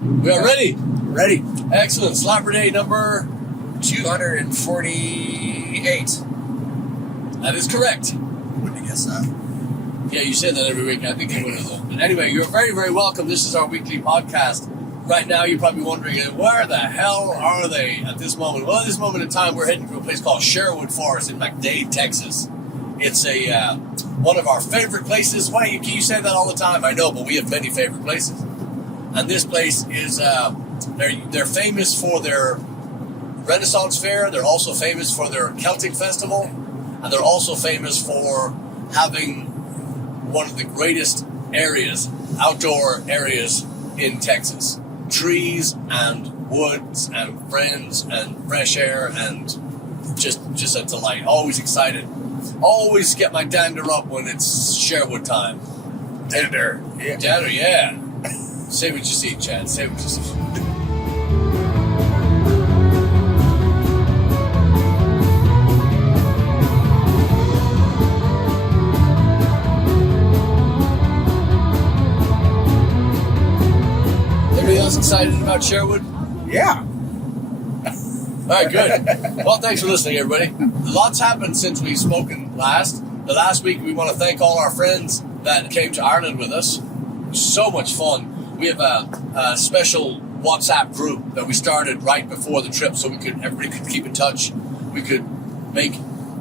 We are ready. Ready. Excellent. Slapper Day number 248. That is correct. Wouldn't have guessed that. Yeah, you say that every week. I think I would have though. But anyway, you're very, very welcome. This is our weekly podcast. Right now, you're probably wondering, where the hell are they at this moment? Well, at this moment in time, we're heading to a place called Sherwood Forest in McDade, Texas. It's a one of our favorite places. Why you say that all the time? I know, but we have many favorite places. And this place is they're famous for their Renaissance Fair. They're also famous for their Celtic Festival, and they're also famous for having one of the greatest areas, outdoor areas in Texas. Trees and woods and friends and fresh air and just a delight. Always excited. Always get my dander up when it's Sherwood time. Dander. Yeah. Dander, yeah. Say what you see, Chad. Say what you see. Everybody else excited about Sherwood? Yeah. All right, good. Well, thanks for listening, everybody. Lots happened since we've spoken last. The last week, we want to thank all our friends that came to Ireland with us. So much fun. We have a special WhatsApp group that we started right before the trip so everybody could keep in touch. We could make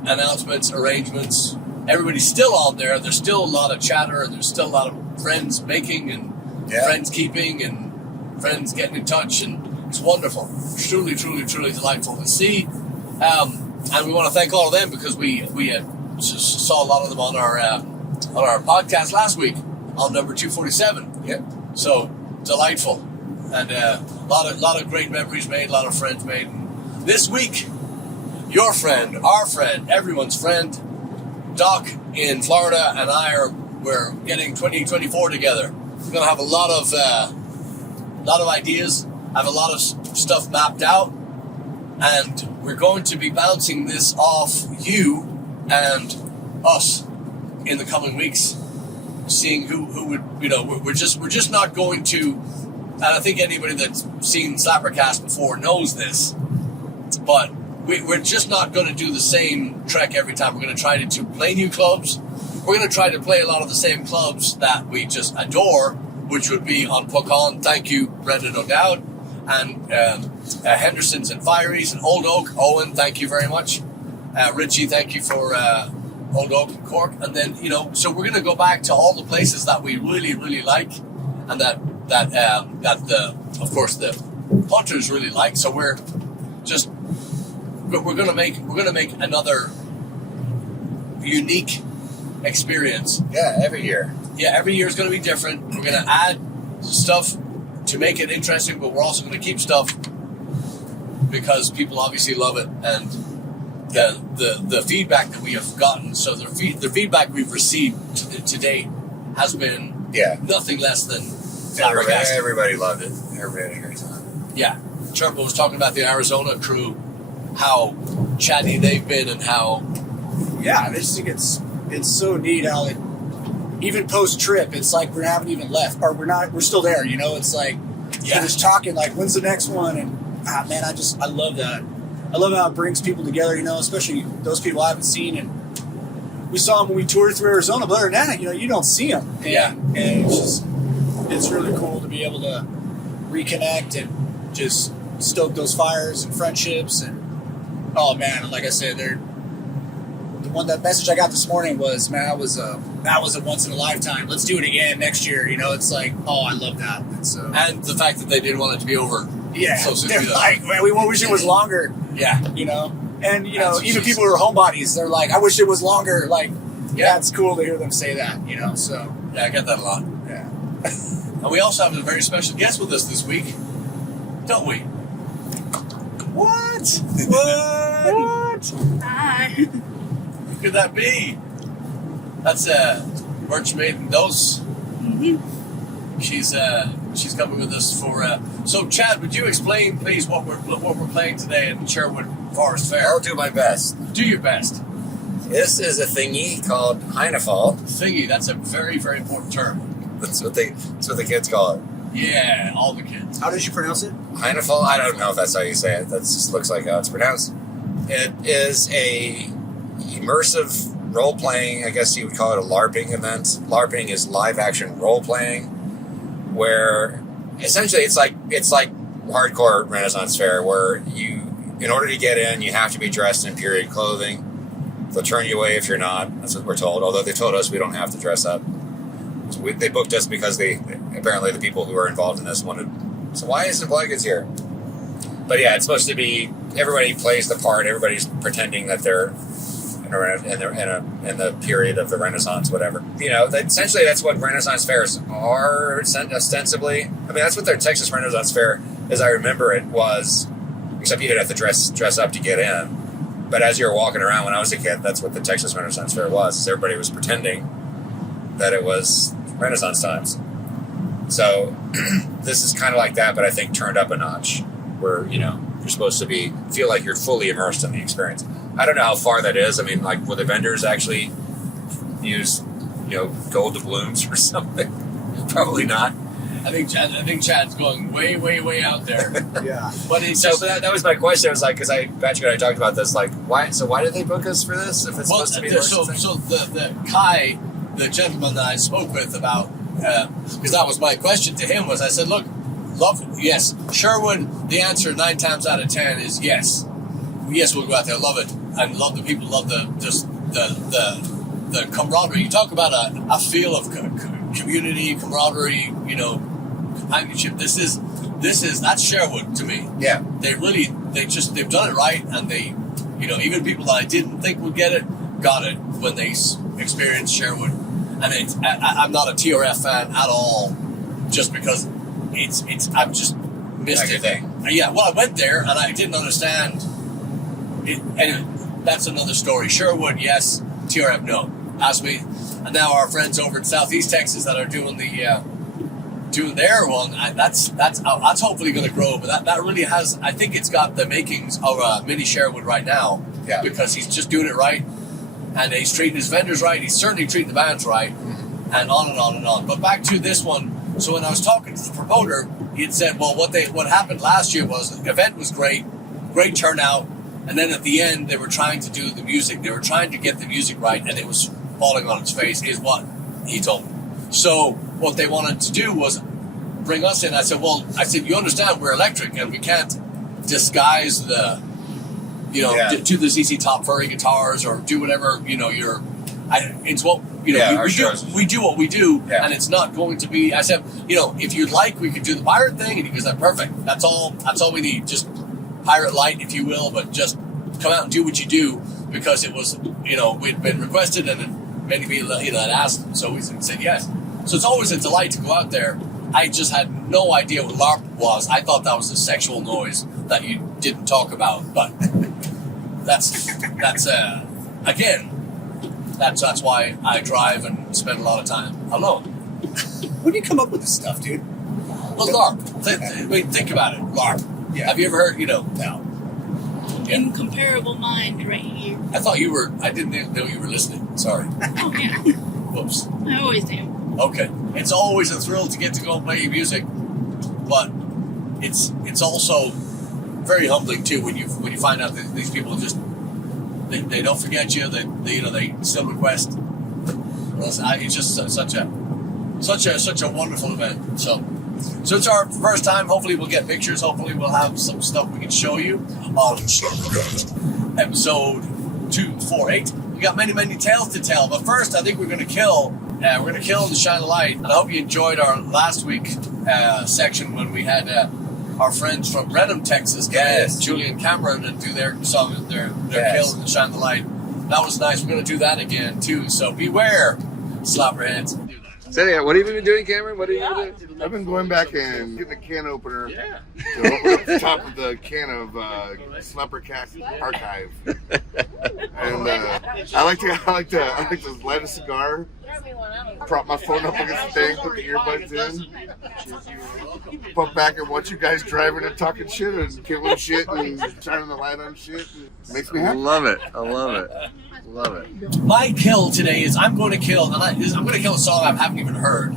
announcements, arrangements. Everybody's still on there. There's still a lot of chatter, and there's still a lot of friends making and friends keeping and friends getting in touch, and it's wonderful. Truly, truly, truly delightful to see. And we want to thank all of them because we saw a lot of them on our podcast last week on number 247. Yep. So delightful, and a lot of great memories made, a lot of friends made. And this week, your friend, our friend, everyone's friend, Doc in Florida, and we're getting 2024 together. We're gonna have a lot of ideas, have a lot of stuff mapped out, and we're going to be bouncing this off you and us in the coming weeks. Seeing who would, we're just not going to, and I think anybody that's seen SlapperCast before knows this, but we're just not going to do the same trek every time. We're going to try to play new clubs. We're going to try to play a lot of the same clubs that we just adore, which would be on Puckon. Thank you, Brendan O'Dowd, and Henderson's and Fieries and Old Oak. Owen, thank you very much. Richie, thank you for Old Oak and Cork. And then, so we're going to go back to all the places that we really, really like, and that of course the punters really like. So we're going to make another unique experience. Yeah, every year. Yeah, every year is going to be different. We're going to add stuff to make it interesting, but we're also going to keep stuff because people obviously love it, and the feedback that we have gotten, so the feedback we've received to date has been nothing less than flabbergasted. Everybody loved it. Everybody had a great time. Yeah. Chirpa was talking about the Arizona crew, how chatty they've been, and how... Yeah, I just think it's so neat how even post-trip, it's like we haven't even left, or we're still there, It's like, we're just talking, like, when's the next one? And, man, I love that. I love how it brings people together, especially those people I haven't seen. And we saw them when we toured through Arizona, but other than that, you don't see them. And it's really cool to be able to reconnect and just stoke those fires and friendships. And, oh, man, like I said, that message I got this morning was, man, that was a once in a lifetime. Let's do it again next year. It's like, oh, I love that. And the fact that they didn't want it to be over. Yeah, so soon. They're like, man, we wish it was longer. Yeah, and even people who are homebodies, they're like, I wish it was longer. Like, it's cool to hear them say that. So yeah, I get that a lot. Yeah, and we also have a very special guest with us this week, don't we? What? Hi. Who could that be? That's Merch Maiden Dose. Mm-hmm. She's coming with us for. So, Chad, would you explain, please, what we're playing today at Sherwood Forest Faire? I'll do my best. Do your best. This is a thingy called Hynafol. Thingy. That's a very, very important term. That's what the kids call it. Yeah, all the kids. How did you pronounce it? Hynafol? I don't know if that's how you say it. That just looks like how it's pronounced. It is a immersive role-playing, I guess you would call it a LARPing event. LARPing is live-action role-playing, where essentially it's like hardcore Renaissance Fair, where in order to get in, you have to be dressed in period clothing. They'll turn you away if you're not. That's what we're told. Although they told us we don't have to dress up. So they booked us because apparently the people who are involved in this wanted. So why isn't Blaggards here? But yeah, it's supposed to be everybody plays the part. Everybody's pretending that they're in the period of the Renaissance, whatever. Essentially that's what Renaissance fairs are ostensibly. I mean, that's what their Texas Renaissance Fair, as I remember it, was. Except you didn't have to dress up to get in. But as you were walking around when I was a kid, that's what the Texas Renaissance Fair was. Everybody was pretending that it was Renaissance times. So this is kind of like that, but I think turned up a notch, where you're supposed to feel like you're fully immersed in the experience. I don't know how far that is. I mean, like, will the vendors actually use gold doubloons or something? Probably not. I think Chad's going way, way, way out there. Yeah. But that was my question. I was like, because Patrick and I talked about this, like, why did they book us for this if it's supposed to be so the Kai, the gentleman that I spoke with about, because that was my question to him, was I said, look, yes, Sherwood, the answer 9 times out of 10 is yes. Yes, we'll go out there, love it, and love the people, love the camaraderie. You talk about a feel of community, camaraderie, companionship. That's Sherwood to me. Yeah. They've done it right, and they, even people that I didn't think would get it, got it when they experienced Sherwood. And I'm not a TRF fan at all, just because I've just missed it. Thing. Yeah, well, I went there and I didn't understand it. Anyway, that's another story. Sherwood, yes. TRF, no. Ask me. And now our friends over in Southeast Texas that are doing their one, that's hopefully going to grow. But that really has, I think it's got the makings of a mini Sherwood right now. Yeah. Because he's just doing it right, and he's treating his vendors right. He's certainly treating the bands right, and on and on and on. But back to this one. So when I was talking to the promoter, he had said, well, what happened last year was the event was great turnout, and then at the end they were trying to do the music. They were trying to get the music right, and it was falling on its face, is what he told me. So what they wanted to do was bring us in. I said, you understand we're electric, and we can't disguise the, do the ZZ Top furry guitars or do whatever, it's what, we do what we do, and it's not going to be, I said, if you'd like, we could do the pirate thing, and he goes, perfect, that's all we need, just pirate light, if you will, but just come out and do what you do, because it was, we'd been requested, and many people, had asked, so we said yes. So it's always a delight to go out there. I just had no idea what LARP was. I thought that was a sexual noise that you didn't talk about, but that's why I drive and spend a lot of time alone. When do you come up with this stuff, dude? Well, LARP. Think about it. LARP. Yeah. Have you ever heard, No. Incomparable mind right here. I didn't know you were listening. Sorry. Oh, yeah. Whoops. I always do. Okay. It's always a thrill to get to go and play your music, but it's also very humbling too when you find out that these people just they don't forget you. They still request. It's just such a wonderful event. So it's our first time. Hopefully we'll get pictures. Hopefully we'll have some stuff we can show you on SlapperCast episode 248. We got many tales to tell, but first I think we're going to kill and shine a light. And I hope you enjoyed our last week section when we had our friends from Brenham, Texas, Julie and Cameron, and do their song, their kill and shine the light. That was nice. We're going to do that again too. So beware, slapperheads. So yeah, what have you been doing, Cameron? What have you been doing? I've been going back and getting the can opener to open up the top of the can of SlapperCast archive. And I like to light a cigar, prop my phone up against the thing, put the earbuds in, pump back and watch you guys driving and talking shit and killing shit and shining the light on shit. It makes me happy. I love it. My kill today is I'm going to kill a song I haven't even heard.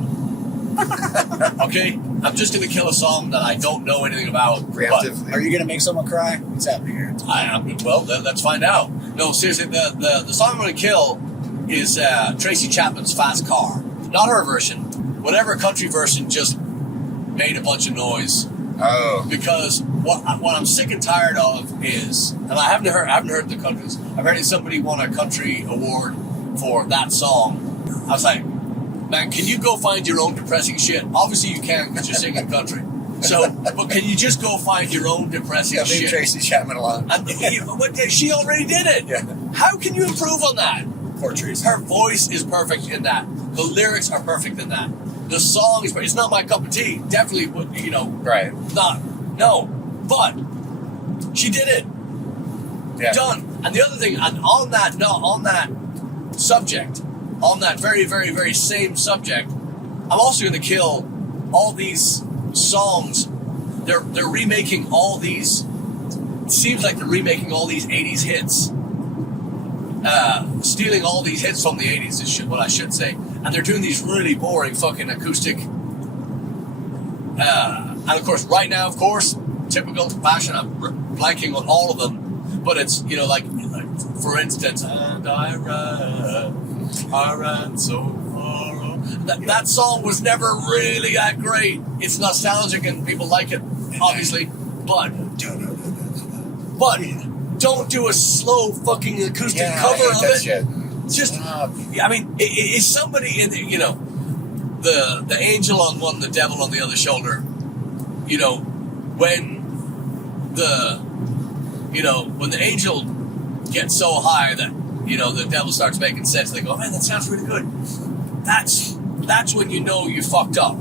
Okay? I'm just going to kill a song that I don't know anything about. Preemptively. Are you gonna make someone cry? What's happening here? Let's find out. No, seriously, the song I'm going to kill is Tracy Chapman's Fast Car. Not her version. Whatever country version just made a bunch of noise. Oh. Because what I'm sick and tired of is, and I haven't heard the countries. I've heard somebody won a country award for that song. I was like, man, can you go find your own depressing shit? Obviously you can because you're singing country. So, but can you just go find your own depressing Yeah, leave shit? Tracy Chapman alone. And she already did it. Yeah. How can you improve on that? Poor Tracy. Her voice is perfect in that. The lyrics are perfect in that. The song is, it's not my cup of tea. Definitely, Right. no. But she did it. Yeah. Done. And the other thing, and on that subject, on that very, very, very same subject, I'm also going to kill all these songs. They're remaking all these. It seems like they're remaking all these 80s hits. Stealing all these hits from the 80s is what I should say. And they're doing these really boring fucking acoustic. And of course, right now, of course, typical fashion, I'm blanking on all of them. But it's, like for instance, and I ran so far. That song was never really that great. It's nostalgic and people like it, obviously. But don't do a slow fucking acoustic cover of it. Shit. Just, I mean, is somebody in the, the angel on one, the devil on the other shoulder, when the angel gets so high that, the devil starts making sense, they go, man, that sounds really good. That's when you know you fucked up.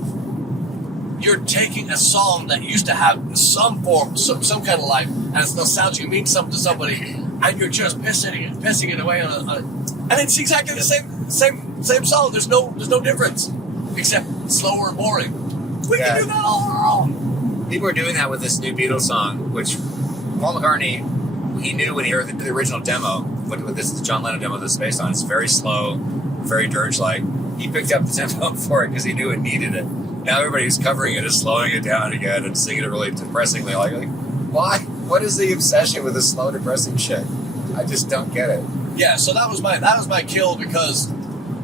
You're taking a song that used to have some form, some kind of life, and it's nostalgic, it means something to somebody, and you're just pissing it away on it. And it's exactly the same song. There's no difference, except slower and boring. We can do that all on our own. People are doing that with this new Beatles song, which Paul McCartney, he knew when he heard the original demo, what this is the John Lennon demo that's based on. It's very slow, very dirge-like. He picked up the tempo for it because he knew it needed it. Now everybody's covering it and slowing it down again and singing it really depressingly. Like, why? What is the obsession with the slow, depressing shit? I just don't get it. Yeah, so that was my kill because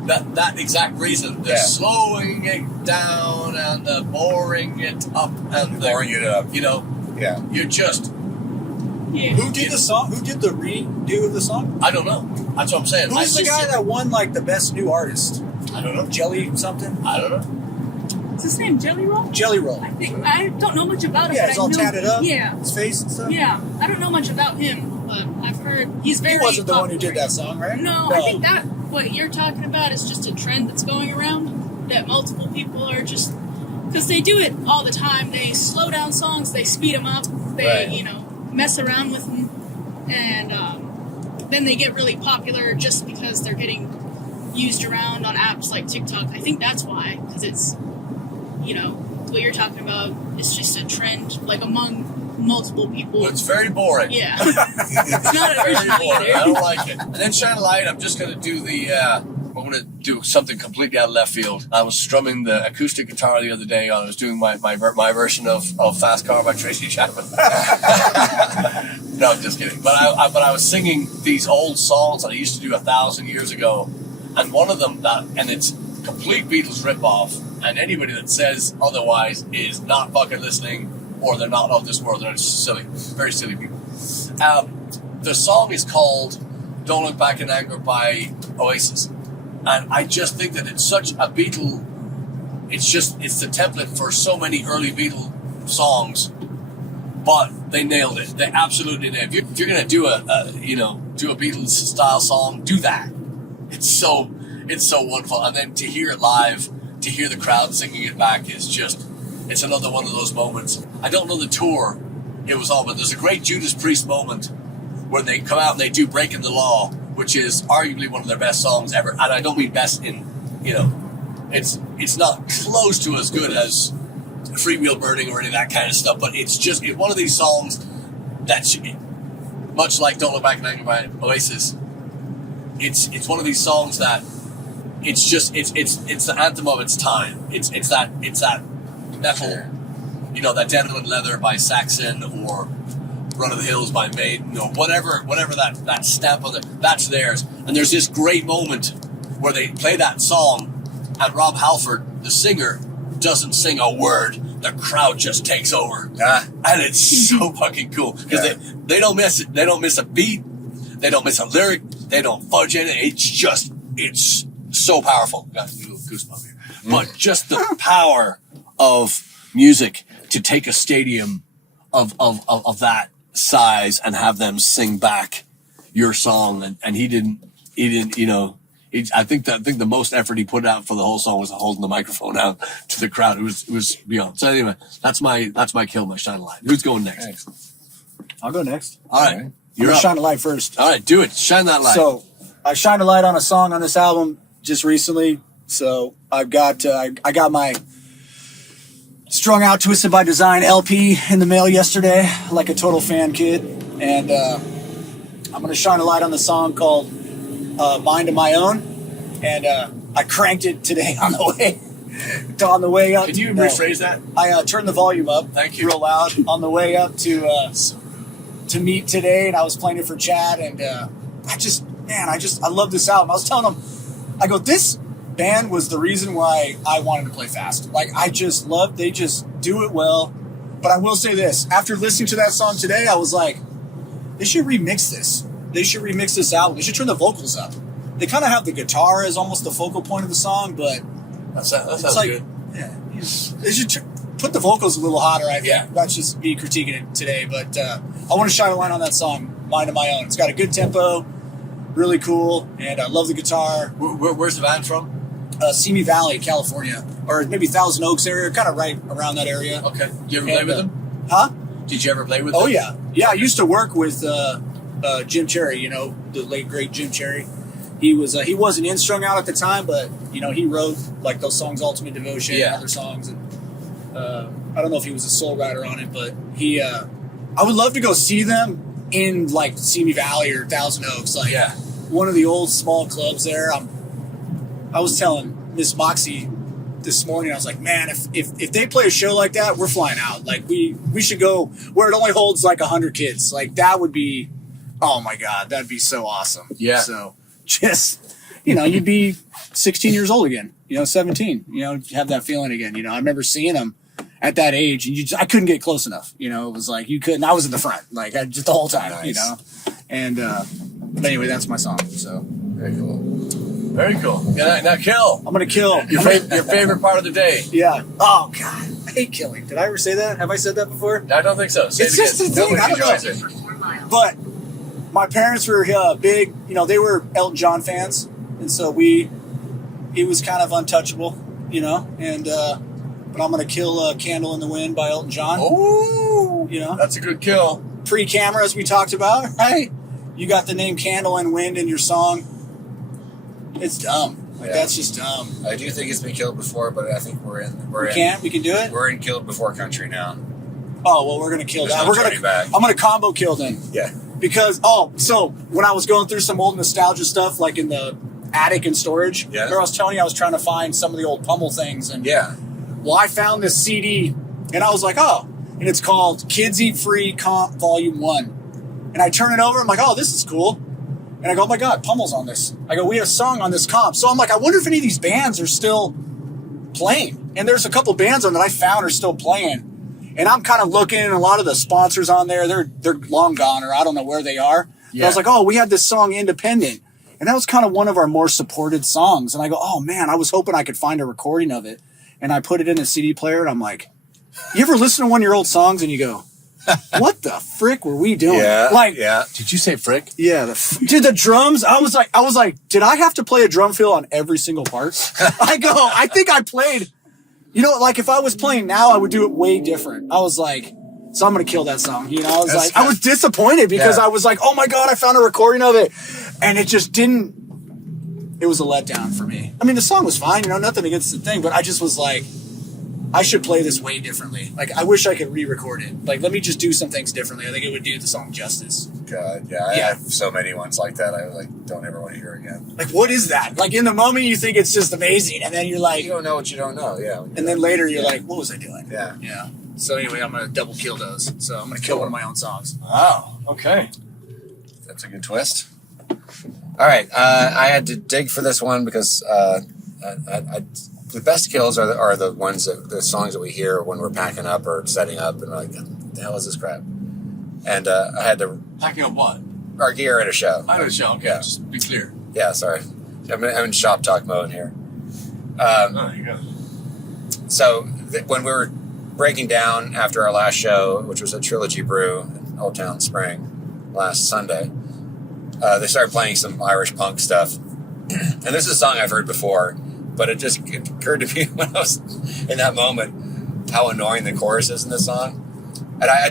that exact reason. The slowing it down and the boring it up and boring it up. Yeah. You're just. Yeah. Who did the song? Who did the redo of the song? I don't know. That's what I'm saying. Who's the guy that won the best new artist? I don't know. Jelly something? I don't know. What's his name? Jelly Roll? Jelly Roll. I don't know much about him. Yeah, but he's I all know, tatted up. Yeah. His face and stuff. Yeah. I don't know much about him, but I've heard he's very. He wasn't the one who popular. did that song, right? No, I think that what you're talking about is just a trend that's going around that multiple people are just because they do it all the time. They slow down songs, they speed them up, they mess around with them, and then they get really popular just because they're getting used around on apps like TikTok. I think that's why, because it's what you're talking about. It's just a trend among multiple people. Well, it's very boring. Yeah. It's not original either. I don't like it. And then Shine a Light, I'm just going to do I'm going to do something completely out of left field. I was strumming the acoustic guitar the other day. I was doing my version of Fast Car by Tracy Chapman. No, I'm just kidding. But I was singing these old songs that I used to do 1,000 years ago. And one of them, and it's complete Beatles ripoff. And anybody that says otherwise is not fucking listening, or they're not of this world. They're just silly, very silly people. The song is called "Don't Look Back in Anger" by Oasis, and I just think that it's such a Beatle. It's the template for so many early Beatle songs, but they nailed it. They absolutely nailed it. If you're gonna do a Beatles style song, do that. It's so wonderful, and then to hear it live, to hear the crowd singing it back is just. It's another one of those moments. I don't know the tour it was on, but there's a great Judas Priest moment when they come out and they do Breaking the Law, which is arguably one of their best songs ever. And I don't mean best in, it's not close to as good as Freewheel Burning or any of that kind of stuff, but it's one of these songs that, much like Don't Look Back in Anger by Oasis, it's one of these songs that it's just it's the anthem of its time. It's that metal, you know, that Denim and Leather by Saxon or Run of the Hills by Maiden or whatever that stamp on it, that's theirs. And there's this great moment where they play that song and Rob Halford, the singer, doesn't sing a word. The crowd just takes over. And it's so fucking cool. Because they don't miss it. They don't miss a beat. They don't miss a lyric. They don't fudge anything. It's so powerful. Got a little goosebump here. But just the power of music to take a stadium of that size and have them sing back your song. And he didn't, you know, I think the most effort he put out for the whole song was holding the microphone out to the crowd. It was beyond. So anyway, that's my kill, my shine a light. Who's going next? I'll go next. All right. You're shine a light first. All right, do it. Shine that light. So I shined a light on a song on this album just recently. So I've got I got my Strung Out Twisted by Design LP in the mail yesterday, like a total fan kid, and I'm gonna shine a light on the song called Mind of My Own, and I cranked it today on the way up. Can you rephrase that? I turned the volume up. Thank you. Real loud on the way up to meet today, and I was playing it for Chad, and I love this album. I was telling him, I go, this band was the reason why I wanted to play fast. Like, I just love, they just do it well. But I will say this, after listening to that song today, I was like, they should remix this. They should remix this album. They should turn the vocals up. They kind of have the guitar as almost the focal point of the song, but that sounds like, good. Yeah, they should put the vocals a little hotter, I think. Yeah. That's just me critiquing it today. But I want to shine a light on that song, Mind of My Own. It's got a good tempo, really cool, and I love the guitar. Where's the band from? Simi Valley, California. Or maybe Thousand Oaks area, kind of right around that area. Okay. Did you ever play with them? Huh? Did you ever play with them? Oh, yeah. Yeah, I used to work with Jim Cherry, you know, the late, great Jim Cherry. He wasn't in Strung Out at the time, but, you know, he wrote, like, those songs, Ultimate Devotion and other songs. And I don't know if he was a soul writer on it, but I would love to go see them in, like, Simi Valley or Thousand Oaks. Like, one of the old small clubs there. I was telling Miss Moxie this morning, I was like, man, if they play a show like that, we're flying out. Like, we should go where it only holds, like, 100 kids. Like, that would be, oh, my God, that'd be so awesome. Yeah. So, just, you know, you'd be 16 years old again, you know, 17, you know, have that feeling again. You know, I remember seeing them at that age, and I couldn't get close enough. You know, it was like, you couldn't, I was in the front, like, just the whole time, you know. And, but anyway, that's my song, so. Very cool. Very cool. Now kill. I'm going to kill. Your favorite part of the day. Yeah. Oh, God. I hate killing. Did I ever say that? Have I said that before? I don't think so. Say it's it just again. the thing. Nobody I don't know. But my parents were big, you know, they were Elton John fans. And so he was kind of untouchable, you know. And but I'm going to kill Candle in the Wind by Elton John. Oh, you know. That's a good kill. Pre-camera, as we talked about, right? You got the name Candle and Wind in your song. It's dumb. Like, that's just dumb. I do think it's been killed before, but I think we can do it? We're in killed before country now. Oh, well, we're going to kill There's that. no turning back. I'm going to combo kill then. Yeah. Because, so when I was going through some old nostalgia stuff, like in the attic and storage, remember I was telling you I was trying to find some of the old Pummel things. And well, I found this CD, and I was like, and it's called Kids Eat Free Comp Volume 1. And I turn it over, I'm like, this is cool. And I go, oh my God, Pummel's on this. I go, we have a song on this comp. So I'm like, I wonder if any of these bands are still playing. And there's a couple bands on that I found are still playing. And I'm kind of looking, and a lot of the sponsors on there, they're long gone, or I don't know where they are. Yeah. I was like, we had this song Independent. And that was kind of one of our more supported songs. And I go, oh man, I was hoping I could find a recording of it. And I put it in a CD player, and I'm like, you ever listen to one of your old songs and you go, what the frick were we doing? Did you say frick? Yeah. Dude, the drums, I was like, did I have to play a drum fill on every single part? I think I played, you know, like if I was playing now, I would do it way different. I was like, so I'm going to kill that song. You know, I was disappointed because I was like, oh my God, I found a recording of it. And it just didn't, it was a letdown for me. I mean, the song was fine, you know, nothing against the thing, but I just was like, I should play this way differently. Like, I wish I could re-record it. Like, let me just do some things differently. I think it would do the song justice. God, yeah, I have so many ones like that. I don't ever want to hear again. Like, what is that? Like, in the moment, you think it's just amazing, and then you're like, You don't know what you don't know. Yeah. and then later you're like, what was I doing? Yeah. Yeah. So anyway, I'm gonna double kill those. So I'm gonna kill one of my own songs. Wow. Okay. That's a good twist. All right, I had to dig for this one because the best kills are the ones the songs that we hear when we're packing up or setting up, and we're like, what the hell is this crap? And I had to Packing up what? our gear at a show. I know the show. Okay, Yeah. just be clear. Yeah, sorry, I'm in shop talk mode here. Oh, you go. So when we were breaking down after our last show, which was at Trilogy Brew in Old Town Spring last Sunday, they started playing some Irish punk stuff. And this is a song I've heard before, but it occurred to me when I was in that moment how annoying the chorus is in this song. And I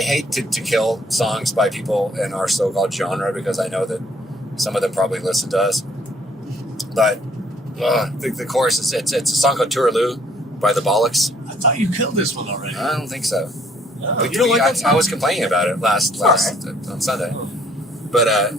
hate to kill songs by people in our so-called genre because I know that some of them probably listen to us. But the chorus is it's a song called Touraloo by the Bollocks. I thought you killed this one already. I don't think so. Oh, you don't like that song? I was complaining about it last on Sunday. But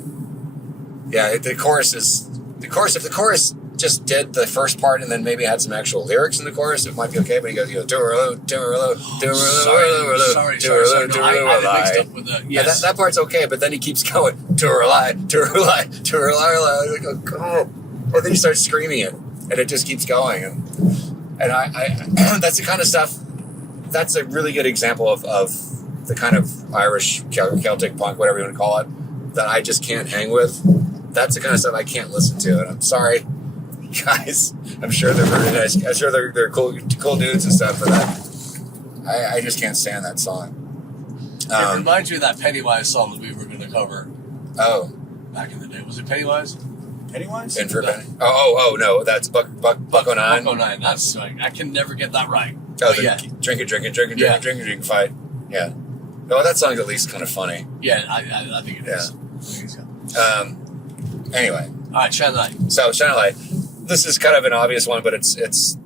the chorus is if the chorus just did the first part and then maybe had some actual lyrics in the chorus, it might be okay. But he goes, Touraloo, Touraloo, Touraloo, Sorry. Touraloo, No, I mixed Touraloo. up with the Yeah, that part's okay, but then he keeps going, Touraloo, Touraloo, Touraloo. God. And then he starts screaming it, and it just keeps going. And I that's the kind of stuff. That's a really good example of the kind of Irish Celtic punk, whatever you want to call it, that I just can't hang with. That's the kind of stuff I can't listen to, and I'm sorry, guys. I'm sure they're really nice. I'm sure they're cool dudes and stuff, but I just can't stand that song. It reminds me of that Pennywise song that we were going to cover. Oh, back in the day. Was it Pennywise? Pennywise? In for Penny. Oh no, that's Buck 09. Buck 09. That's I can never get that right. Oh, But yeah. Drink fight. Yeah. No, that song's at least kind of funny. Yeah, I think it is. Anyway. All right, Shine Light. So, Shine Light. This is kind of an obvious one, but it's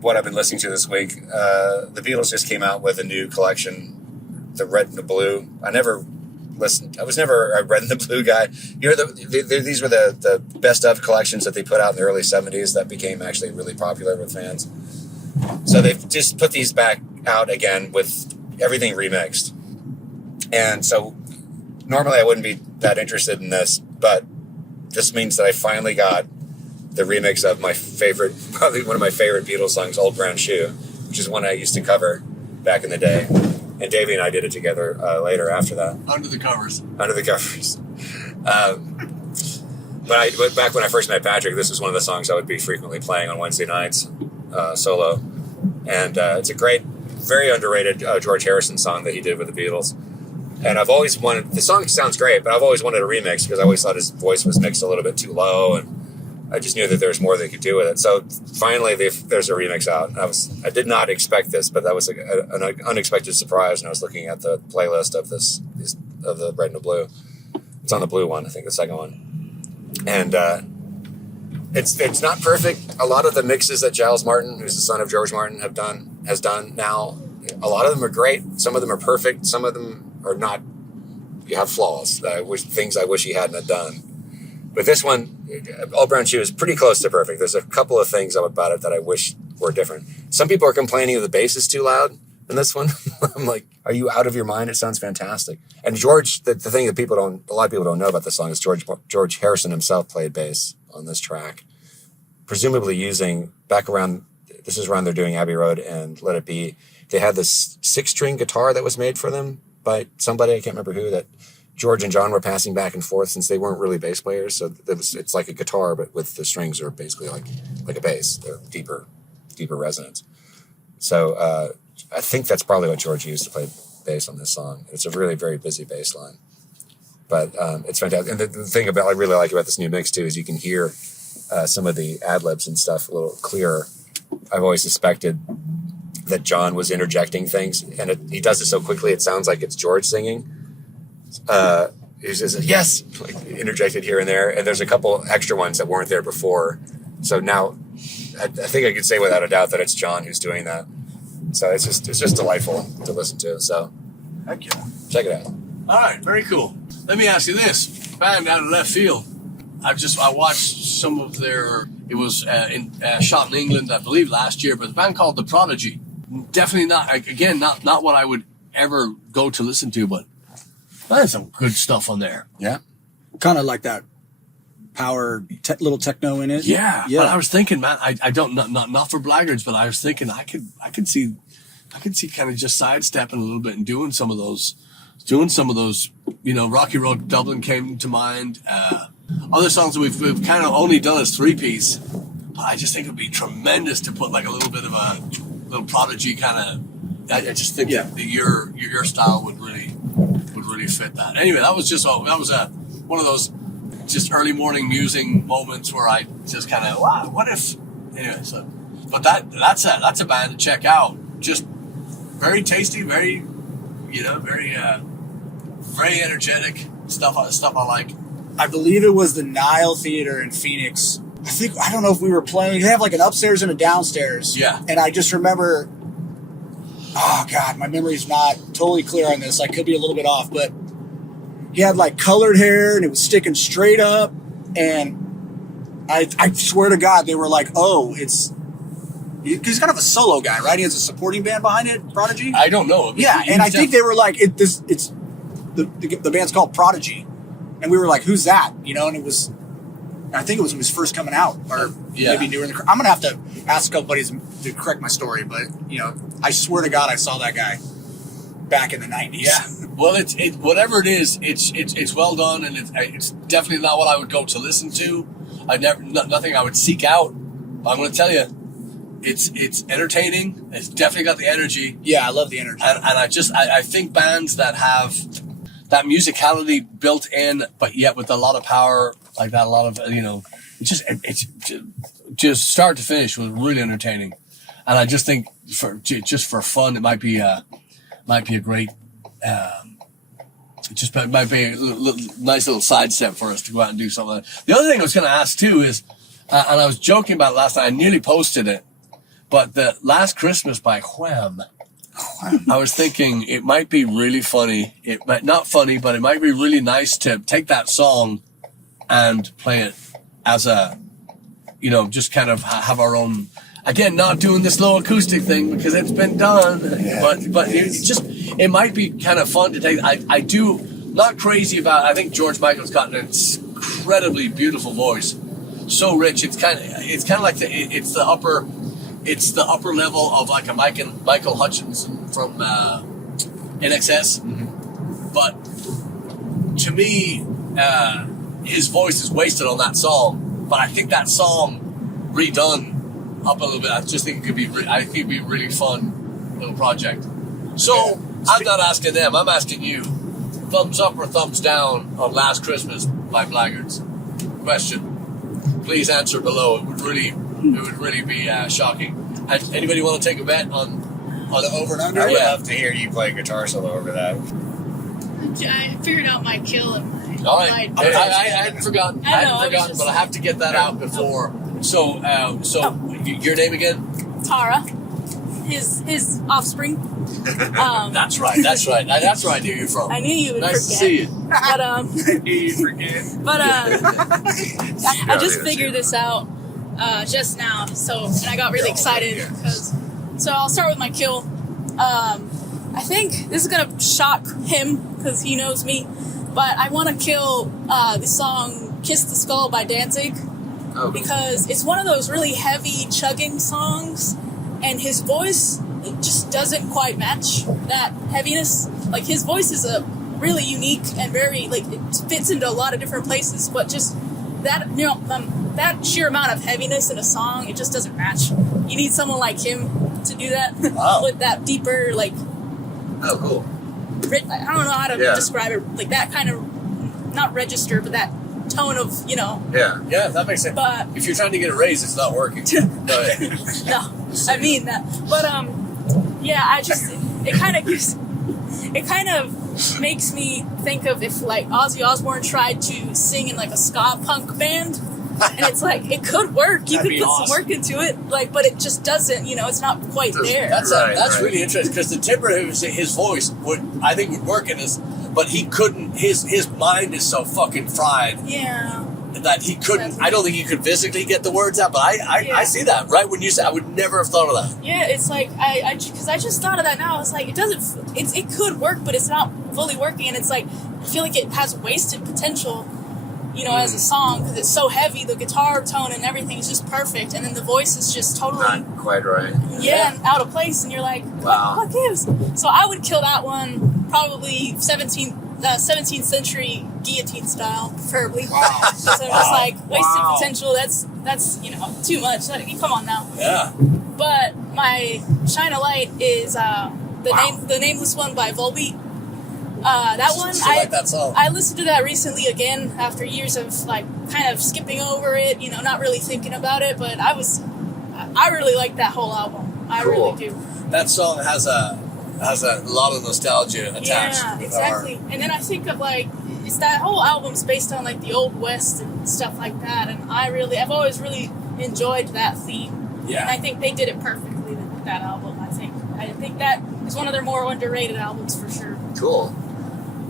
what I've been listening to this week. The Beatles just came out with a new collection, the Red and the Blue. I was never a Red and the Blue guy. You know, these were the best of collections that they put out in the early 70s that became actually really popular with fans. So they've just put these back out again with everything remixed. And so normally I wouldn't be that interested in this, but this means that I finally got the remix of my favorite, probably one of my favorite Beatles songs, Old Brown Shoe, which is one I used to cover back in the day. And Davey and I did it together later after that. Under the covers. But back when I first met Patrick, this was one of the songs I would be frequently playing on Wednesday nights, solo. And it's a great, very underrated George Harrison song that he did with the Beatles. And I've always wanted, the song sounds great, but I've always wanted a remix because I always thought his voice was mixed a little bit too low, and I just knew that there was more they could do with it. So finally, there's a remix out. I did not expect this, but that was an unexpected surprise. And I was looking at the playlist of of the Red and the Blue. It's on the blue one, I think, the second one. And it's not perfect. A lot of the mixes that Giles Martin, who's the son of George Martin, has done now, a lot of them are great. Some of them are perfect. Some of them are not. You have flaws. Things I wish he hadn't done. But this one, Old Brown Shoe, is pretty close to perfect. There's a couple of things about it that I wish were different. Some people are complaining that the bass is too loud in this one. I'm like, are you out of your mind? It sounds fantastic. And George, the thing that a lot of people don't know about this song is George Harrison himself played bass on this track, presumably using this is around they're doing Abbey Road and Let It Be. They had this 6-string guitar that was made for them by somebody, I can't remember who, that George and John were passing back and forth since they weren't really bass players. So it's like a guitar, but with the strings are basically like a bass. They're deeper resonance. So I think that's probably what George used to play bass on this song. It's a really very busy bass line, but it's fantastic. And the thing I really like about this new mix too is you can hear some of the ad-libs and stuff a little clearer. I've always suspected that John was interjecting things, and he does it so quickly it sounds like it's George singing. He says, yes, like interjected here and there, and there's a couple extra ones that weren't there before. So now I think I could say without a doubt that it's John who's doing that. So it's just delightful to listen to. So Heck yeah. check it out. All right, very cool. Let me ask you this. Band out of left field. I watched some of their, it was shot in England, I believe, last year, but the band called The Prodigy. Definitely not what I would ever go to listen to, but there's some good stuff on there. Yeah. Kind of like that power, little techno in it. Yeah. But I was thinking, man, I don't, not for Blaggards, but I was thinking I could see kind of just sidestepping a little bit and doing some of those, Rocky Road Dublin came to mind. Other songs that we've kind of only done as 3-piece. But I just think it'd be tremendous to put like a little bit of a little Prodigy kind of. I just think that your style would really fit that. Anyway, that was one of those just early morning musing moments where I just kind of, wow, what if? Anyway, so but that's a band to check out. Just very tasty, very very energetic stuff I like. I believe it was the Nile Theater in Phoenix. I don't know if we were playing. They have like an upstairs and a downstairs. Yeah. And I just remember, oh God, my memory's not totally clear on this. I could be a little bit off, but he had like colored hair and it was sticking straight up. And I swear to God, they were like, oh, he's kind of a solo guy, right? He has a supporting band behind it, Prodigy? I don't know. Yeah, and I think they were like, the band's called Prodigy. And we were like, who's that? And I think it was when he was first coming out, or maybe newer. I'm going to have to ask a couple buddies to correct my story, but, I swear to God I saw that guy back in the 90s. Yeah. Well, whatever it is, it's well done, and it's definitely not what I would go to listen to. Nothing I would seek out. But I'm going to tell you, it's entertaining. It's definitely got the energy. Yeah, I love the energy. And I think bands that have that musicality built in, but yet with a lot of power like that, a lot of, it's just start to finish was really entertaining. And I just think for fun, it might be a great, might be a nice little sidestep for us to go out and do something like that. The other thing I was going to ask too is, and I was joking about it last night, I nearly posted it, but the Last Christmas by Wham. I was thinking it might be really funny. It might not funny, but it might be really nice to take that song and play it as a, just kind of have our own. Again, not doing this low acoustic thing because it's been done, but it might be kind of fun to take. I do not crazy about. I think George Michael's got an incredibly beautiful voice, so rich. It's kind of like it's the upper level of like a Michael Hutchinson from NXS. Mm-hmm. But to me, his voice is wasted on that song. But I think that song redone up a little bit, I just think it'd be a really fun little project. So I'm not asking them, I'm asking you. Thumbs up or thumbs down on Last Christmas by Blaggards? Question. Please answer below. It would really be shocking. Anybody want to take a bet on the over and under? I would love to hear you play guitar solo over that. I figured out my kill and all right. I hadn't forgotten. But I have to get that out before. So your name again? Tara. His offspring. That's right. That's where I knew you from. I knew you would nice forget. To see you. But I knew you'd forget. But I just figured this out just now. And I got really excited so I'll start with my kill. I think this is gonna shock him because he knows me, but I want to kill the song "Kiss the Skull" by Danzig because it's one of those really heavy chugging songs, and his voice just doesn't quite match that heaviness. Like his voice is a really unique and very it fits into a lot of different places, but just that that sheer amount of heaviness in a song, it just doesn't match. You need someone like him to do that with that deeper Oh, cool. I don't know how to describe it, like that kind of, not register, but that tone of, Yeah, that makes sense. But if you're trying to get a raise, it's not working. No, I mean that. But it kind of makes me think of if Ozzy Osbourne tried to sing in a ska punk band. and it's like it could work. You That'd could be put awesome. some work into it, like, but it just doesn't. It's not quite there. That's Right. really interesting because the timbre of his voice would work in this, but he couldn't. His mind is so fucking fried Yeah. that he couldn't. I don't think he could physically get the words out. But I see that right when you say. I would never have thought of that. Yeah, it's like because I just thought of that now. It's like it could work, but it's not fully working, and it's like I feel like it has wasted potential, as a song because it's so heavy. The guitar tone and everything is just perfect, and then the voice is just totally Not quite right. and out of place, and you're like, Wow. what gives? So I would kill that one probably 17th century guillotine style, preferably. Wow. So it's like wasted Wow. potential. That's too much. Like, come on now. Yeah. But my Shine a Light is the nameless one by Volbeat. That one, Still like that song. I listened to that recently again after years of like kind of skipping over it, not really thinking about it. But I really like that whole album. I Cool. really do. That song has a lot of nostalgia attached. Yeah, with exactly. And then I think of like it's that whole album's based on like the Old West and stuff like that, and I've always really enjoyed that theme. Yeah. And I think they did it perfectly with that album. I think that is one of their more underrated albums for sure. Cool.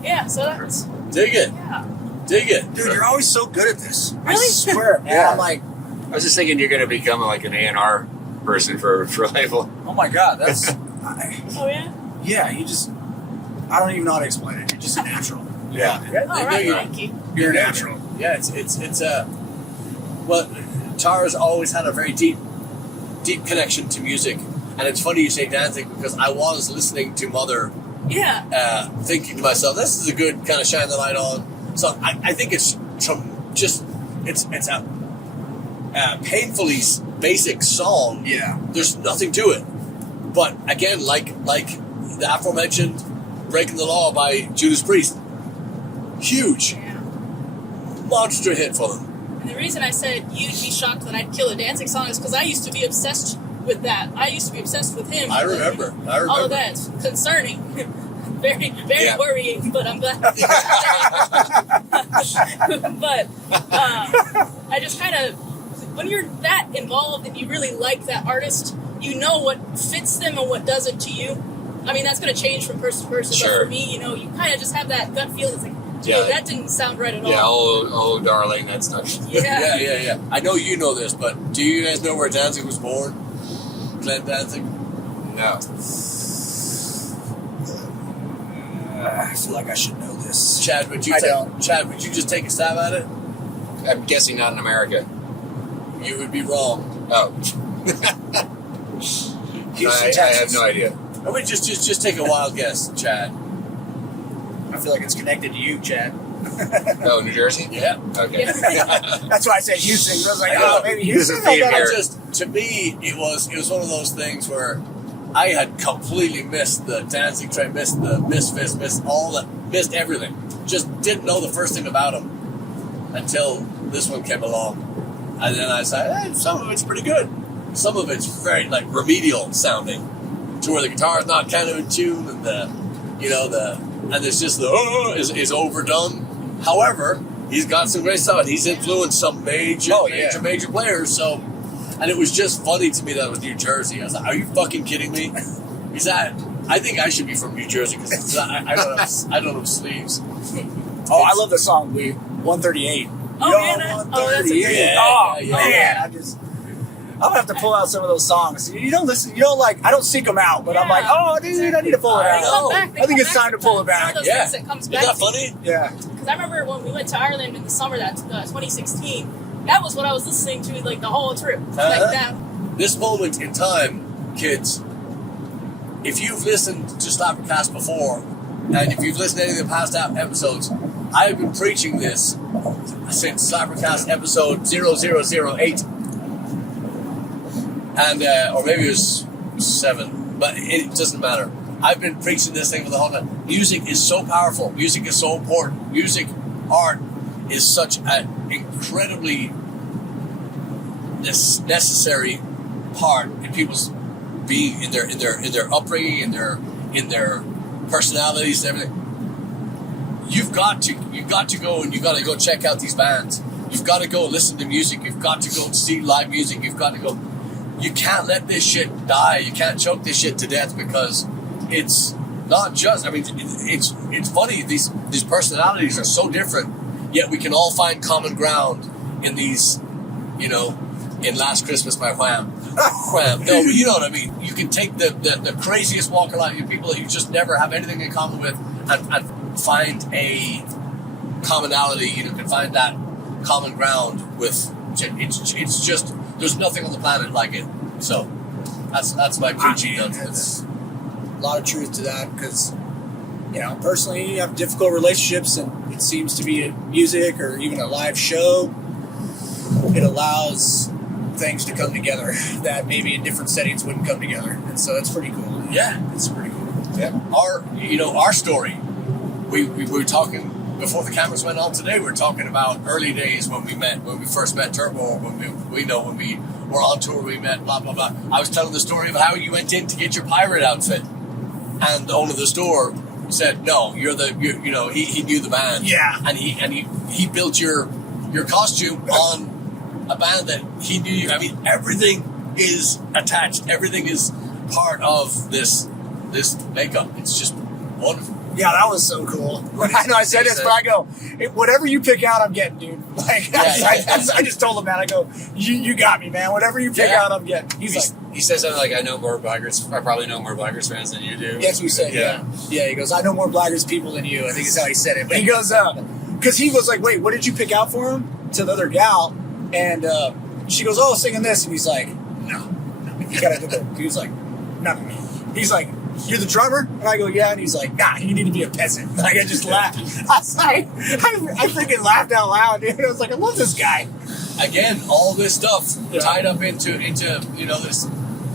Yeah, so that's Dig it. yeah. Dig it. Dude, you're always so good at this. I Really? swear, man. Yeah. I'm like, I was just thinking you're going to become like an A&R person for label. oh my god, that's Oh yeah. yeah. I don't even know how to explain it. You're just a natural. Yeah. All right, you- thank you. You're a natural. Yeah, well, Tara's always had a very deep connection to music, and it's funny you say Danzig because I was listening to Mother, Yeah. thinking to myself, this is a good kind of shine the light on song. I think it's it's a painfully basic song. Yeah. There's nothing to it, but again, like the aforementioned "Breaking the Law" by Judas Priest, huge, Yeah. monster hit for them. And the reason I said you'd be shocked that I'd kill a Danzig song is because I used to be obsessed with that. I used to be obsessed with him. I remember. All of that's concerning. Very, very Yeah. worrying, but I'm glad. But I just kind of, when you're that involved and you really like that artist, you know what fits them and what doesn't to you. I mean, that's going to change from person to person. Sure. But for me, you kind of just have that gut feeling. It's like, Yeah. that didn't sound right at all. Yeah, oh, darling, that's not. Yeah. Yeah. I know you know this, but do you guys know where Danzig was born? Glenn Danzig? No. I feel like I should know this. Chad, would you just take a stab at it? I'm guessing not in America. You would be wrong. Oh. Houston, I Texas. have no idea. I mean, just take a wild guess, Chad. I feel like it's connected to you, Chad. Oh, New Jersey? Yeah. Okay. That's why I said Houston. I was like, I know. maybe There's Houston. a theme I got here. it. To me, it was one of those things where I had completely missed the Danzig train, missed the Misfits, missed everything. Just didn't know the first thing about them until this one came along, and then I said, hey, some of it's pretty good. Some of it's very like remedial sounding, to where the guitar's not kind of in tune, and and it's just is overdone. However, he's got some great stuff, and he's influenced some major players. So, and it was just funny to me that it was New Jersey. I was like, "Are you fucking kidding me?" He's that. I think I should be from New Jersey because I don't have sleeves. Oh, I love the song 138. Oh, Yo, yeah, that's a 138. great- Oh, Yeah, man. I'm gonna have to pull out some of those songs. You don't listen. You don't like. I don't seek them out, but I'm like, oh, dude, I need to pull it I out. know. I think it's time to pull it back. Some of those Yeah. things that comes Isn't back that to funny? Yeah. Because I remember when we went to Ireland in the summer, 2016, that was what I was listening to like the whole trip. Like that. This moment in time, kids, if you've listened to SlapperCast before, and if you've listened to any of the past episodes, I've been preaching this since SlapperCast episode 0008. And, or maybe it was 7, but it doesn't matter. I've been preaching this thing for the whole time. Music is so powerful. Music is so important. Music, art is such an incredibly necessary part in people's being, in their upbringing, in their personalities and everything. You've got to go and you've got to go check out these bands. You've got to go listen to music. You've got to go see live music. You've got to go. You can't let this shit die. You can't choke this shit to death because it's not just. I mean, it's funny. These personalities are so different, yet we can all find common ground in these. You know, in Last Christmas by Wham. Wham. No, you know what I mean. You can take the craziest walk of life, people that you just never have anything in common with, and find a commonality. You can find that common ground with. It's just there's nothing on the planet like it. So that's my preaching. There's a lot of truth to that because personally, you have difficult relationships, and it seems to be music or even a live show. It allows things to come together that maybe in different settings wouldn't come together, and so it's pretty cool. Yeah, it's pretty cool. Yeah, our story. We were talking before the cameras went on today. We were talking about early days when we first met Turbo. When we were on tour, we met. Blah blah blah. I was telling the story of how you went in to get your pirate outfit, and the owner of the store said, "No, you're he knew the band. Yeah, and he built your costume on." A band that he knew. I mean, everything is attached. Everything is part of this makeup. It's just wonderful. Yeah, that was so cool. I know I said this, but I go, whatever you pick out, I'm getting, dude. Like, I just told him that. I go, you got me, man. Whatever you pick out, I'm getting. He says something like, I probably know more Blaggards fans than you do. Yes, we said, yeah. Yeah, he goes, I know more Blaggards people than you. I think is how he said it. But he goes, because he was like, wait, what did you pick out for him? To the other gal. And she goes, oh, singing this. And he's like, no. You gotta do that. He was like, no. He's like, you're the drummer? And I go, yeah. And he's like, nah, you need to be a peasant. Like, I just laughed. I was like, I freaking laughed out loud, dude. I was like, I love this guy. Again, all this stuff tied up into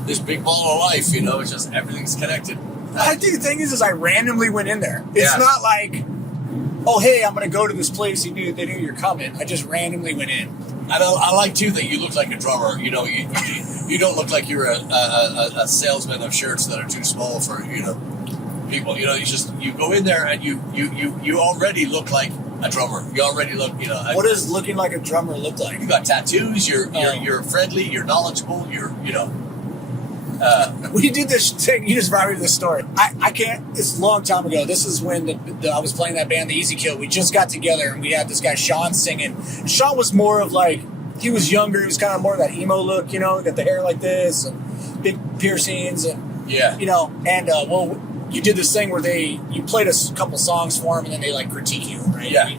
this big ball of life, it's just everything's connected. I think the thing is I randomly went in there. It's not like, oh, hey, I'm going to go to this place. They knew you're coming. I just randomly went in. I like too that you look like a drummer. You don't look like you're a salesman of shirts that are too small for people. You go in there and you already look like a drummer. You already look What does looking like a drummer look like? You got tattoos. You're friendly. You're knowledgeable. We did this thing. You just brought me to this story. I can't. It's a long time ago. This is when I was playing that band, the Easy Kill. We just got together and we had this guy Sean singing. Sean was more of like he was younger. He was kind of more of that emo look, got the hair like this and big piercings and And you did this thing where you played a couple songs for him and then they like critique you, right? Yeah.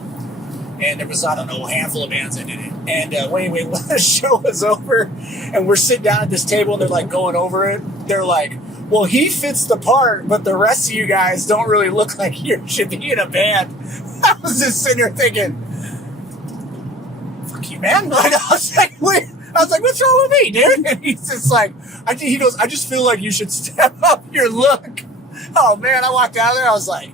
And there was, I don't know, a handful of bands that did it. And anyway, when the show was over and we're sitting down at this table and they're like going over it, they're like, well, he fits the part, but the rest of you guys don't really look like you should be in a band. I was just sitting there thinking, fuck you, man. Like, I was like, what's wrong with me, dude? And he's just like, he goes, I just feel like you should step up your look. Oh, man, I walked out of there, I was like,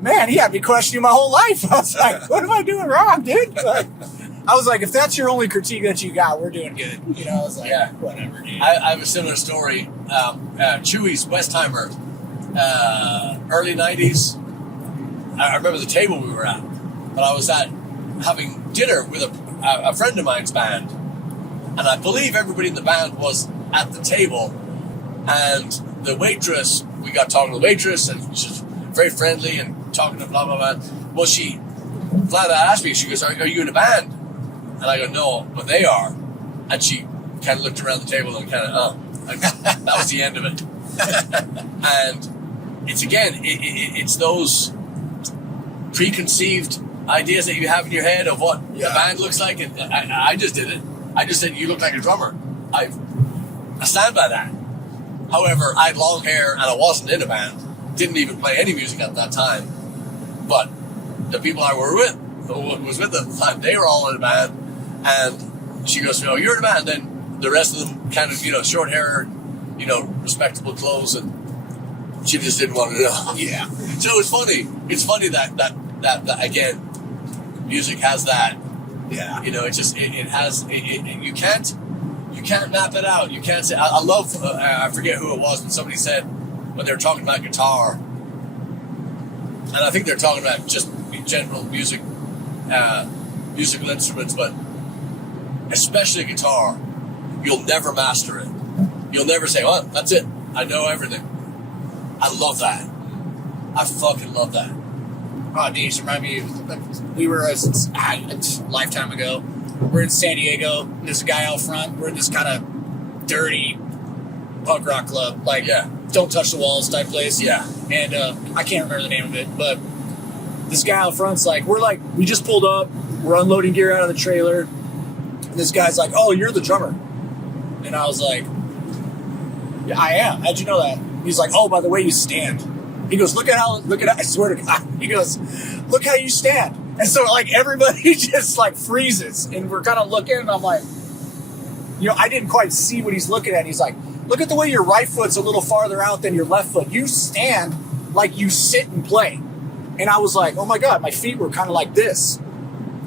man, he had me questioning my whole life. I was like, what am I doing wrong, dude? Like, I was like, if that's your only critique that you got, we're doing good. I was like, whatever, dude. I have a similar story. Chewy's Westheimer, early 90s. I remember the table we were at. But I was having dinner with a friend of mine's band. And I believe everybody in the band was at the table. And the waitress, we got talking to the waitress, and she's very friendly and talking to blah, blah, blah. Well, she flat out asked me, she goes, are you in a band? And I go, no, but they are. And she kind of looked around the table and kind of, that was the end of it. And it's those preconceived ideas that you have in your head of what the band looks like. And I just did it. I just said, you look like a drummer. I stand by that. However, I had long hair and I wasn't in a band. Didn't even play any music at that time. But the people I was with at the time, they were all in a band. And she goes, you're in a band. Then the rest of them kind of, short hair, respectable clothes. And she just didn't want to know. Yeah. So it's funny. It's funny that again, music has that. Yeah. It has, you can't map it out. You can't say, I love, I forget who it was, but somebody said, when they were talking about guitar, and I think they're talking about just general musical instruments, but especially guitar, you'll never master it. You'll never say, "Oh, that's it. I know everything." I love that. I fucking love that. Oh, dude, remind me. We were a lifetime ago. We're in San Diego. And there's a guy out front. We're in this kind of dirty punk rock club, like don't touch the walls type place. Yeah. And I can't remember the name of it, but this guy out front's like, we just pulled up. We're unloading gear out of the trailer. And this guy's like, "Oh, you're the drummer." And I was like, "Yeah, I am. How'd you know that?" He's like, "Oh, by the way you stand." He goes, look at I swear to God. He goes, "Look how you stand." And so, like, everybody just, like, freezes. And we're kind of looking, and I'm like, I didn't quite see what he's looking at. He's like, "Look at the way your right foot's a little farther out than your left foot. You stand like you sit and play." And I was like, "Oh, my God, my feet were kind of like this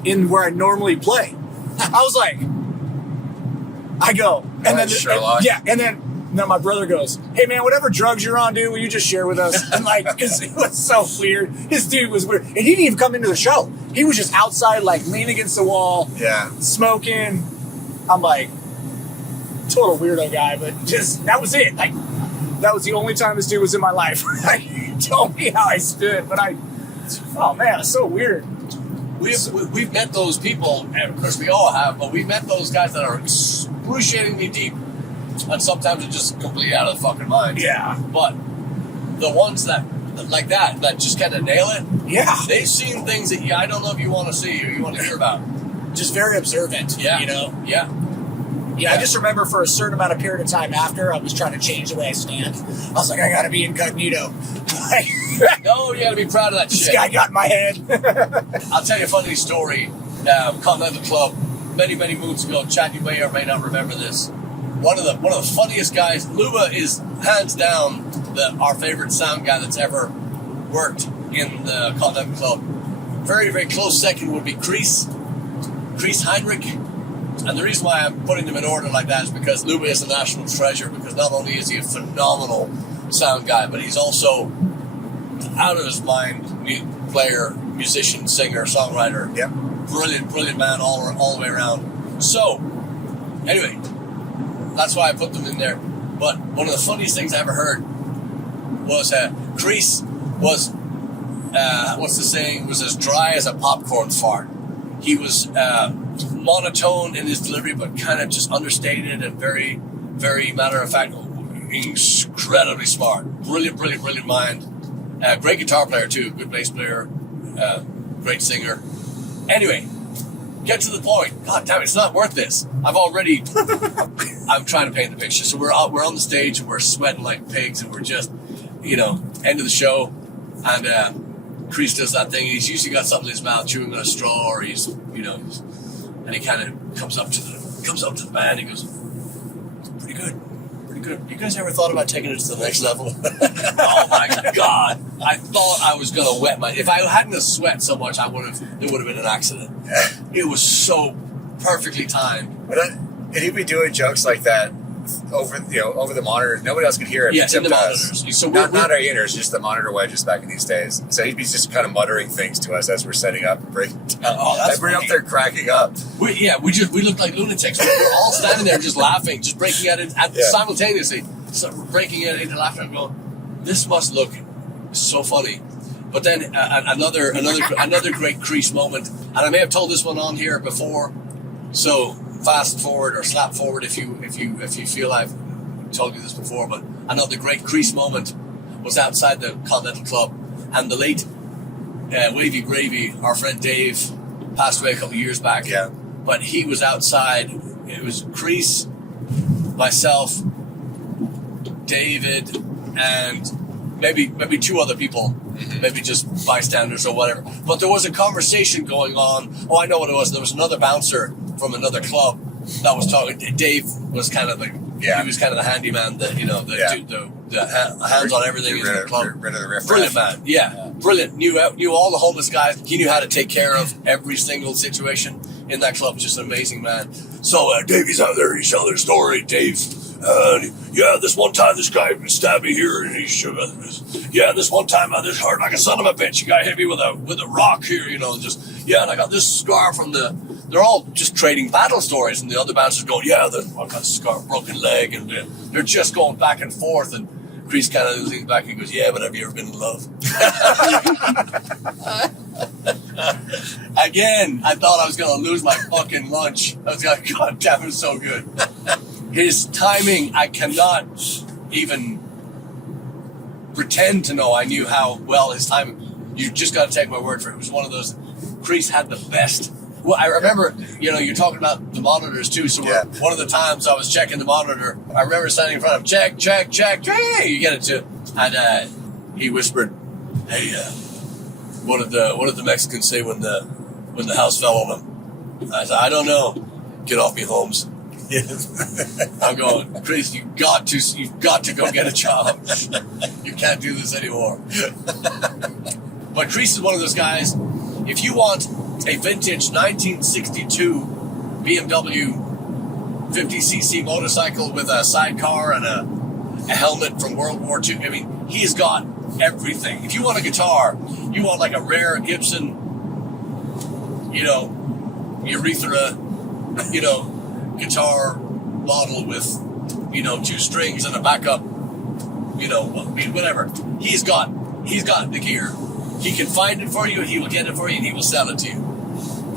in where I normally play." I was like, and then Sherlock. and then my brother goes, "Hey man, whatever drugs you're on, dude, will you just share with us?" And like, because it was so weird. This dude was weird, and he didn't even come into the show. He was just outside, like leaning against the wall, smoking. I'm like, total weirdo guy, but just that was it. Like, that was the only time this dude was in my life. Like, he told me how I stood, but oh man, it's so weird. We've met those people, and of course we all have, but we've met those guys that are excruciatingly deep, and sometimes it's just completely out of the fucking mind. Yeah. But the ones that just kind of nail it, they've seen things that I don't know if you want to see or you want to hear about. Just very observant, Yeah. Yeah, I just remember for a certain amount of period of time after, I was trying to change the way I stand. I was like, I gotta be incognito. No, you gotta be proud of that this shit. guy got in my head. I'll tell you a funny story. Continental Club, many, many moons ago. Chad, you may or may not remember this. One of the funniest guys. Luba is hands down our favorite sound guy that's ever worked in the Continental Club. Very, very close second would be Chris Heinrich. And the reason why I'm putting them in order like that is because Luba is a national treasure, because not only is he a phenomenal sound guy, but he's also out of his mind player, musician, singer, songwriter. Yep. Brilliant man all the way around. So, anyway, that's why I put them in there. But one of the funniest things I ever heard was Chris was, what's the saying, was as dry as a popcorn fart. He was monotone in his delivery, but kind of just understated and very, very matter of fact, incredibly smart. Brilliant mind. Great guitar player too, good bass player, great singer. Anyway, get to the point. God damn it, it's not worth this. I'm trying to paint the picture. So we're on the stage and we're sweating like pigs and we're just, end of the show. And Chris does that thing. He's usually got something in his mouth, chewing on a straw, or he's, and he kind of comes up to the band. And he goes, pretty good. You guys ever thought about taking it to the next level? Oh my God! I thought I was gonna wet if I hadn't have sweat so much, it would have been an accident. It was so perfectly timed. And he'd be doing jokes like that over the monitors. Nobody else could hear it. Yes, in the monitors. So not our ears, just the monitor wedges back in these days. So he'd be just kind of muttering things to us as we're setting up and breaking down. We're up there cracking up. We looked like lunatics. We were all standing there just laughing, just breaking out simultaneously, breaking out into laughter and going, "This must look so funny." But then another great Chris moment, and I may have told this one on here before, so fast forward or slap forward if you feel I've told you this before. But another great Chris moment was outside the Continental Club, and the late Wavy Gravy, our friend Dave, passed away a couple of years back. Yeah. But he was outside. It was Chris, myself, David, and maybe two other people, maybe just bystanders or whatever. But there was a conversation going on. Oh, I know what it was. There was another bouncer from another club that was talking. Dave was kind of he was kind of the handyman, the hands on everything in the club. Brilliant man, brilliant. Knew all the homeless guys. He knew how to take care of every single situation in that club. Just an amazing man. So Davey's out there. He's telling their story. Dave. This one time this guy stabbed me here and he shook us. Yeah, this one time this hurt like a son of a bitch. A guy hit me with a rock here, and I got this scar from the they're all just trading battle stories, and the other bands are going, yeah, I've got a scar, broken leg, and they're just going back and forth, and Chris kind of leans back and goes, yeah, but have you ever been in love? Again, I thought I was going to lose my fucking lunch. I was like, God damn, it was so good. His timing, I cannot even pretend to know I knew how well his timing. You just got to take my word for it. It was one of those. Chris had the best. Well, I remember, you're talking about the monitors too. So one of the times I was checking the monitor, I remember standing in front of him, check. Hey, you get it too. And he whispered, "Hey, what did the Mexicans say when the house fell on them?" I said, "I don't know. Get off me, Holmes." I'm going, Chris, you've got to go get a job. You can't do this anymore. But Chris is one of those guys. If you want a vintage 1962 BMW 50cc motorcycle with a sidecar and a helmet from World War II, I mean, he's got everything. If you want a guitar, you want like a rare Gibson, urethra, guitar model with, 2 strings and a backup, whatever. He's got the gear. He can find it for you, he will get it for you, and he will sell it to you.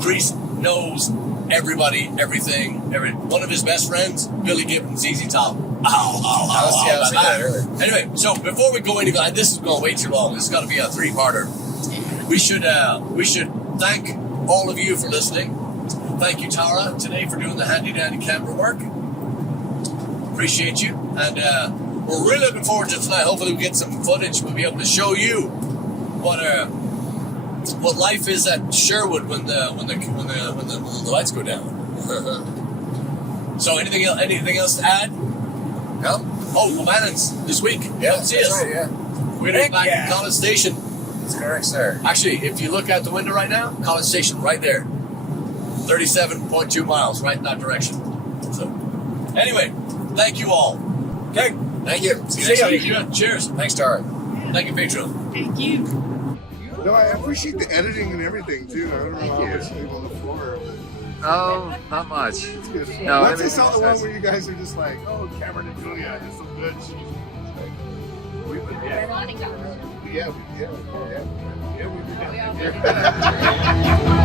Chris knows everybody, everything. One of his best friends, Billy Gibbons, ZZ Top. Anyway, so before we go any further, this is going way too long. This is going to be a 3-parter. We should thank all of you for listening. Thank you, Tara, today for doing the handy-dandy camera work. Appreciate you. And we're really looking forward to tonight. Hopefully we get some footage. We'll be able to show you what life is at Sherwood when the lights go down. So anything else to add? No. Oh, O'Mannon's this week. Yeah, see us. right, yeah. We're going to be back at College Station. That's correct, sir. Actually, if you look out the window right now, College Station right there. 37.2 miles, right in that direction. So, anyway, thank you all. Okay. Thank you. See you next week. Cheers. Thanks, Tara. Thank you, Pedro. Thank you. No, I appreciate the editing and everything too. I don't know how much people on the floor. Oh, not much. It's good. No, Once I saw the one where you guys are just like, oh, Cameron and Julia, it's so good. Yeah, we did.